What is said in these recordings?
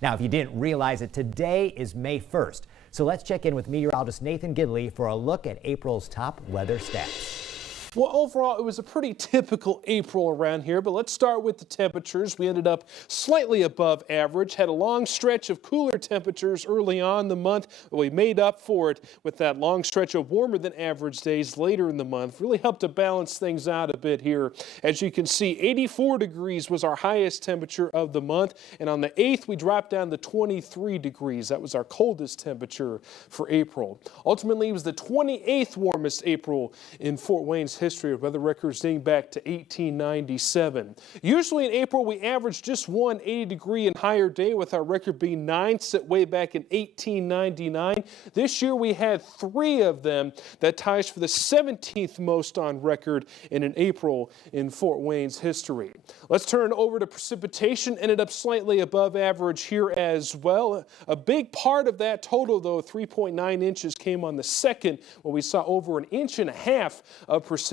Now, if you didn't realize it, today is May 1st. So let's check in with meteorologist Nathan Gidley for a look at April's top weather stats. Well, overall, it was a pretty typical April around here, but let's start with the temperatures. We ended up slightly above average, had a long stretch of cooler temperatures early on in the month, but we made up for it with that long stretch of warmer than average days later in the month. Really helped to balance things out a bit here. As you can see, 84 degrees was our highest temperature of the month, and on the 8th, we dropped down to 23 degrees. That was our coldest temperature for April. Ultimately, it was the 28th warmest April in Fort Wayne's history of weather records dating back to 1897. Usually in April, we average just one 80-degree and higher day, with our record being 9 set way back in 1899. This year, we had 3 of them. That ties for the 17th most on record in an April in Fort Wayne's history. Let's turn over to precipitation. Ended up slightly above average here as well. A big part of that total, though, 3.9 inches, came on the 2nd, where we saw over an inch and a half of precipitation.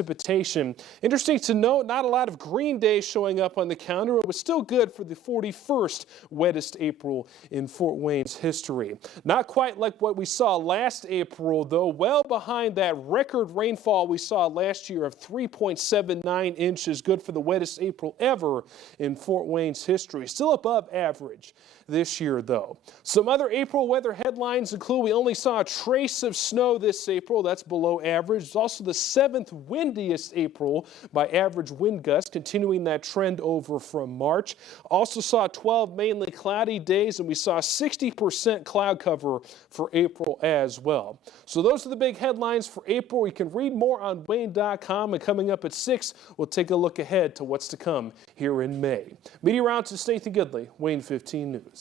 Interesting to note, not a lot of green days showing up on the calendar. It was still good for the 41st wettest April in Fort Wayne's history. Not quite like what we saw last April, though. Well behind that record rainfall we saw last year of 3.79 inches. Good for the wettest April ever in Fort Wayne's history. Still above average this year, though. Some other April weather headlines include we only saw a trace of snow this April. That's below average. It's also the 7th windiest April by average wind gusts, continuing that trend over from March. Also saw 12 mainly cloudy days, and we saw 60% cloud cover for April as well. So those are the big headlines for April. You can read more on Wayne.com, and coming up at 6, we'll take a look ahead to what's to come here in May. Meteorologist Nathan Gidley, Wayne 15 News.